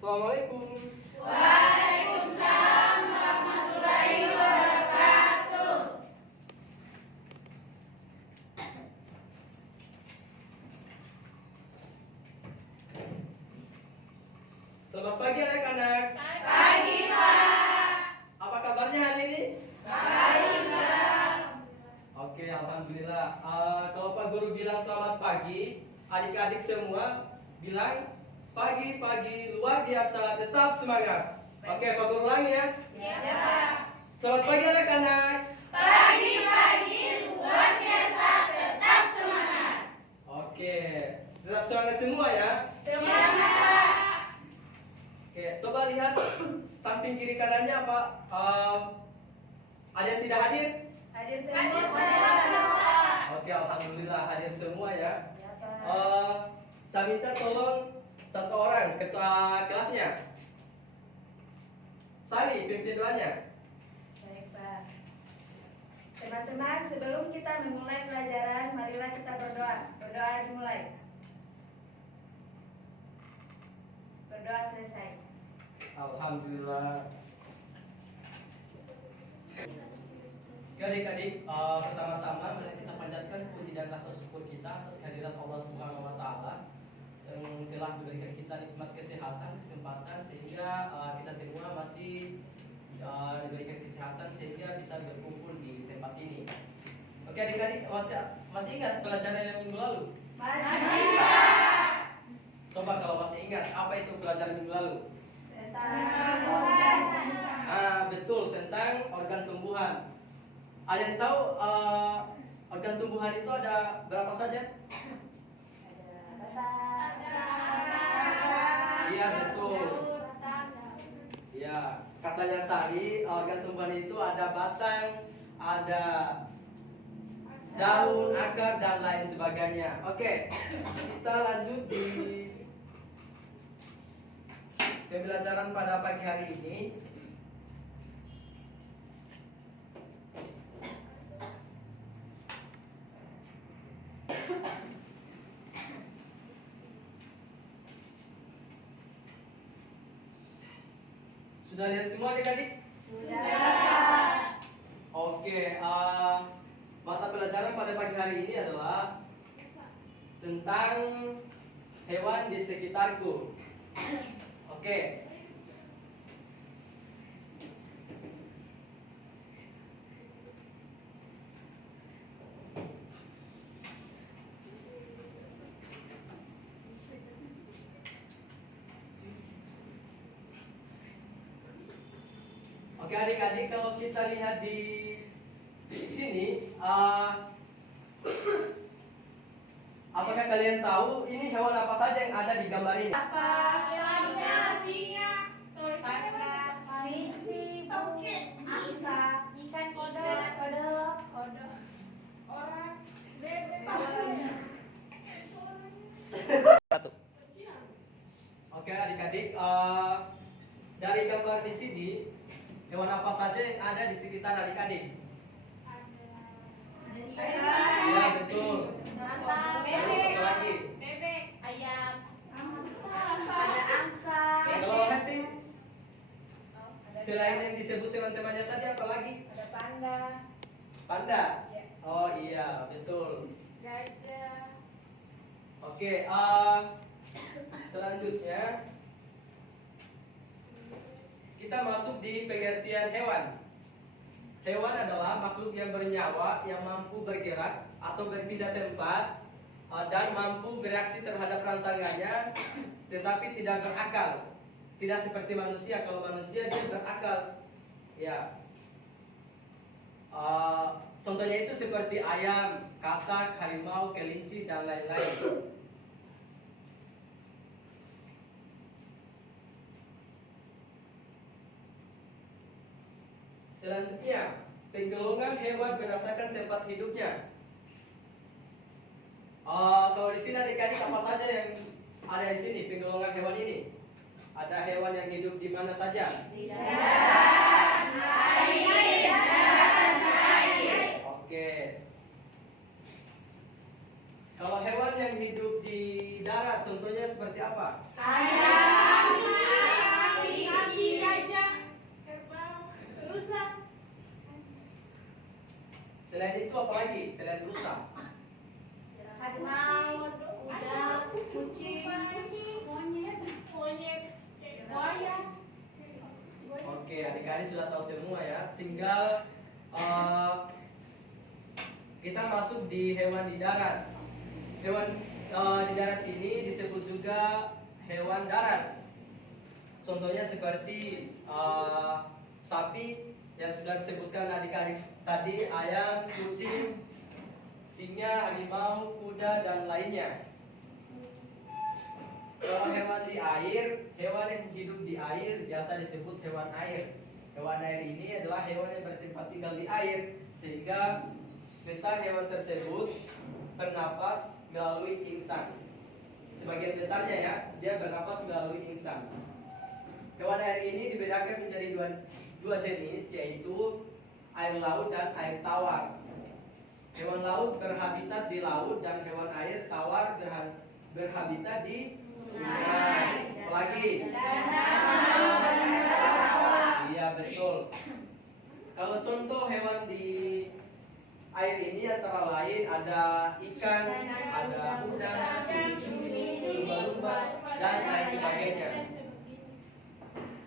Assalamualaikum. Waalaikumsalam warahmatullahi wabarakatuh. Selamat pagi anak-anak. Pagi, Pak. Apa kabarnya hari ini? Baik, Pak. Oke, alhamdulillah. Kalau Pak Guru bilang selamat pagi, adik-adik semua bilang pagi-pagi luar biasa, tetap semangat. Oke, Pak Guru ulangi ya. Ya, Pak. Selamat pagi anak-anak. Pagi-pagi luar biasa, tetap semangat. Oke, tetap semangat semua ya. Semangat, Pak. Oke, coba lihat samping kiri kanannya apa? Ada yang tidak hadir? Hadir semua. Oke, alhamdulillah hadir semua ya. Ya, Pak. Saya minta tolong satu orang ketua kelasnya. Sari, pimpin doanya. Baik, Pak. Teman-teman, sebelum kita memulai pelajaran, marilah kita berdoa. Berdoa dimulai. Berdoa selesai. Alhamdulillah. Oke adik-adik, pertama-tama mari kita panjatkan puji dan rasa syukur kita atas kehadiran Allah Subhanahu wa taala yang telah memberikan kita nikmat kesehatan, kesempatan sehingga kita semua masih diberikan kesehatan sehingga bisa berkumpul di tempat ini. Oke adik-adik, masih ingat pelajaran yang minggu lalu? Masih, Pak. Coba kalau masih ingat, apa itu pelajaran minggu lalu? tentang organ. Betul, tentang organ tumbuhan. Ada yang tahu organ tumbuhan itu ada berapa saja? Ada Iya betul. Ya, katanya Sari, organ tumbuhan itu ada batang, ada daun, akar dan lain sebagainya. Oke, kita lanjut di pembelajaran pada pagi hari ini. Sudah lihat semua adik-adik? Sudah. Oke, mata pelajaran pada pagi hari ini adalah tentang hewan di sekitarku. Oke. Oke adik-adik, kalau kita lihat di sini, apakah kalian tahu ini hewan apa saja yang ada di gambar ini? Apa? Singa, panda, misi, angsa, ikan kodok, orang, bebek. Oke adik-adik, dari gambar di sini hewan apa saja yang ada di sekitar adik-adik? Ya betul. Terus apa lagi? Bebek, ayam, Ada angsa. Kalau Hesti, selain yang disebut teman-temannya tadi apa lagi? Ada panda. Panda. Oh iya betul. gajah. Oke, selanjutnya kita masuk di pengertian hewan. Hewan adalah makhluk yang bernyawa yang mampu bergerak atau berpindah tempat dan mampu bereaksi terhadap rangsangannya, tetapi tidak berakal. Tidak seperti manusia. Kalau manusia dia berakal. Ya. Contohnya itu seperti ayam, katak, harimau, kelinci dan lain-lain. Selanjutnya, penggolongan hewan berdasarkan tempat hidupnya. Kalau di sini adik-adik apa saja yang ada di sini penggolongan hewan ini? Ada hewan yang hidup di mana saja? Oke. Kalau hewan yang hidup di darat, contohnya seperti apa? Ayam, itu apa lagi selain rusa? Harimau, kuda, kucing, monyet, buaya. Oke, adik-adik sudah tahu semua ya. Tinggal kita masuk di hewan di darat. Hewan di darat ini disebut juga hewan darat. Contohnya seperti sapi yang sudah disebutkan adik-adik tadi, ayam, kucing, singa, harimau, kuda, dan lainnya. Kalau hewan di air, hewan yang hidup di air biasa disebut hewan air. Hewan air ini adalah hewan yang bertempat tinggal di air, sehingga besar hewan tersebut bernapas melalui insang. Sebagian besarnya ya, dia bernapas melalui insang. Hewan air ini dibedakan menjadi dua jenis, yaitu air laut dan air tawar. Hewan laut berhabitat di laut dan hewan air tawar berhabitat di sungai. Apalagi? Iya, betul. Kalau contoh hewan di air ini antara lain ada ikan, ada udang, cumi-cumi, lumba-lumba, dan lain sebagainya.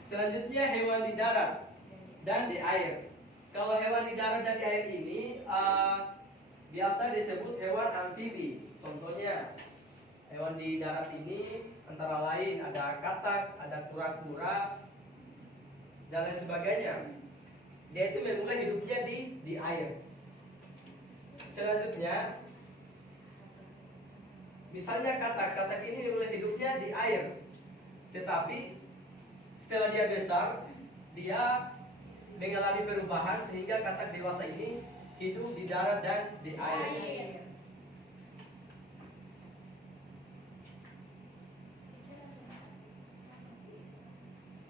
Selanjutnya hewan di darat dan di air. Kalau hewan di darat dan di air ini biasa disebut hewan amfibi. Contohnya hewan di darat ini antara lain ada katak, ada kura-kura, dan lain sebagainya. Dia itu memulai hidupnya di air. Selanjutnya, misalnya katak ini memulai hidupnya di air, tetapi setelah dia besar, dia mengalami perubahan sehingga katak dewasa ini hidup di darat dan di air.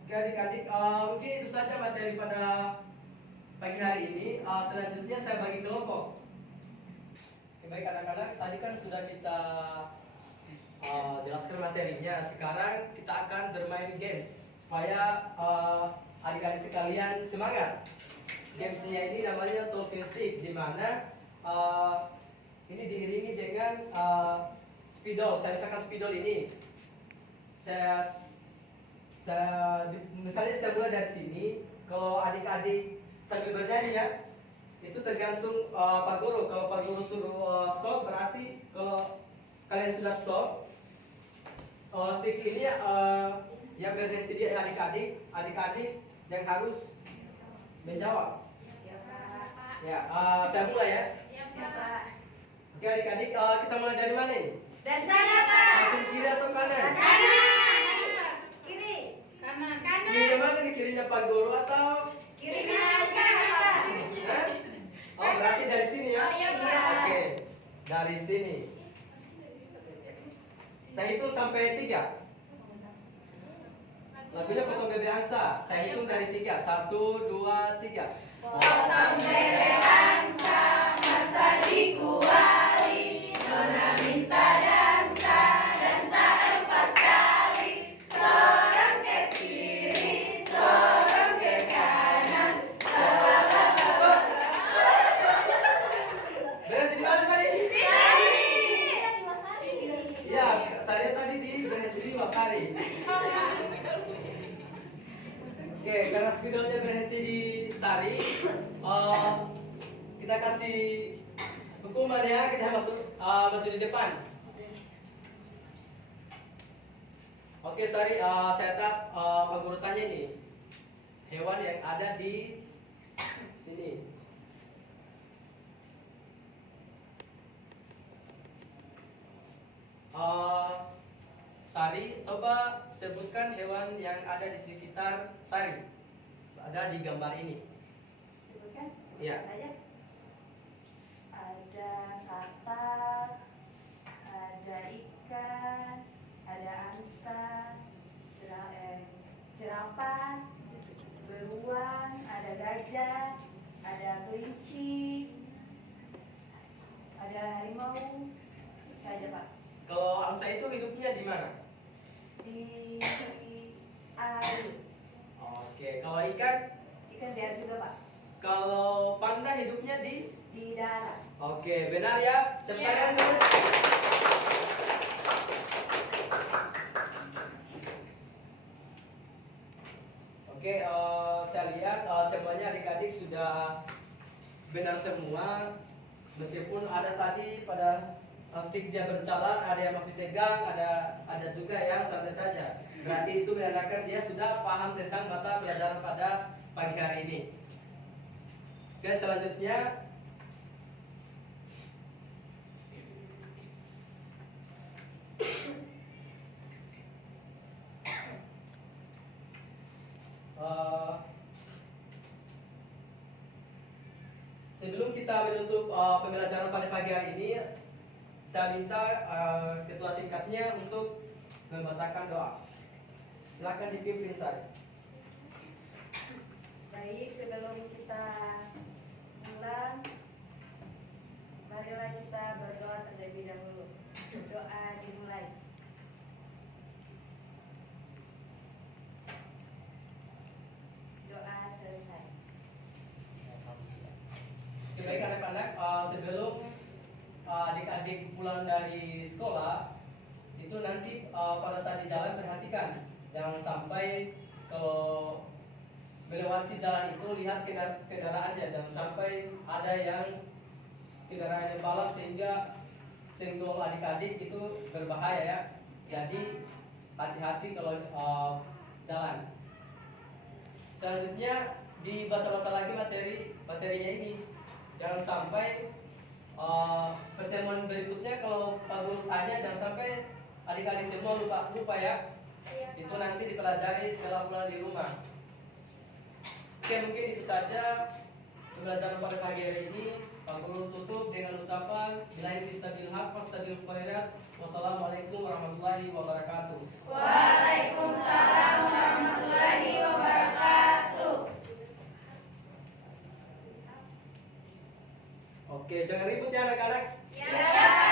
Oke adik-adik, mungkin itu saja materi pada pagi hari ini. Selanjutnya saya bagi kelompok. Baik anak-anak, tadi kan sudah kita jelaskan materinya. Sekarang kita akan bermain games supaya adik-adik sekalian semangat. Gamesnya ini namanya talking stick, di mana ini diiringi dengan spidol. Saya misalkan spidol ini, misalnya saya mulai dari sini. Kalau adik-adik sambil bernyanyi ya, itu tergantung Pak Guru. Kalau Pak Guru suruh stop, berarti kalau kalian sudah stop, stick ini yang berhenti di adik-adik yang harus menjawab. Ya, saya mulai ya. Oke adik-adik, kita mulai dari mana ini? Dari sana, Pak. Makin kiri atau kanan? Kanan. Kiri. Kanan. Kirinya mana nih? Kirinya Pak Guru atau? Kiri sana, Pak. Hah? Oh, berarti dari sini ya? Iya, Pak. Oke, dari sini. Saya hitung sampai 3. Lagunya Potong Bebek Angsa. Saya hitung dari 3. 1, 2, 3. Potong bebek angsa, masa dikuali, nona minta dansa, dansa 4 kali, sorong ke kiri, sorong ke kanan, Berhenti di mana tadi? Iya, saya tadi berhenti di Wasari. Oke, karena spidolnya berhenti di Sari, kita kasih hukuman ya. Kita maju di depan. Oke, Sari, saya tap Pak Guru tanya ini, hewan yang ada di sini. Sari, coba sebutkan hewan yang ada di sekitar Sari. Ada di gambar ini. Sebutkan. Iya. Saja. Ada katak, ada ikan, ada angsa, jerapah, beruang, ada gajah, ada kelinci, ada harimau. Saja, Pak. Kalau angsa itu hidupnya di mana? Di air. Oke, kalau ikan? Ikan di air juga, Pak. Kalau panda hidupnya di? Di darat. Oke, benar ya? Tepuk tangan Iya. semua. Oke, saya lihat semuanya adik-adik sudah benar semua. Meskipun ada tadi pada stick dia berjalan, ada yang masih tegang, ada juga yang santai saja. Berarti itu menandakan dia sudah paham tentang mata pelajaran pada pagi hari ini. Oke, selanjutnya sebelum kita menutup pembelajaran pada pagi hari ini, saya minta ketua tingkatnya untuk membacakan doa. Silakan dipimpin saya. Baik, sebelum kita mulai, marilah kita berdoa terlebih dahulu. Doa dimulai. Doa selesai. Oke, baik anak-anak, sebelum adik-adik pulang dari sekolah, itu nanti pada saat di jalan perhatikan, jangan sampai kalau melewati jalan itu lihat kendaraannya, jangan sampai ada yang kendaraannya balap sehingga senggol adik-adik itu berbahaya ya. Jadi hati-hati kalau jalan. Selanjutnya dibaca-baca lagi materinya ini. Jangan sampai pertemuan berikutnya kalau Pak Guru tanya, jangan sampai adik-adik semua lupa ya. Itu nanti dipelajari setelah pulang di rumah. Oke, mungkin itu saja pembelajaran pada pagi hari ini. Pak Guru tutup dengan ucapan billahi fistabil haq fastabil khairat. Wassalamualaikum warahmatullahi wabarakatuh. Waalaikumsalam warahmatullahi wabarakatuh. Oke, jangan ribut ya anak-anak. Ya.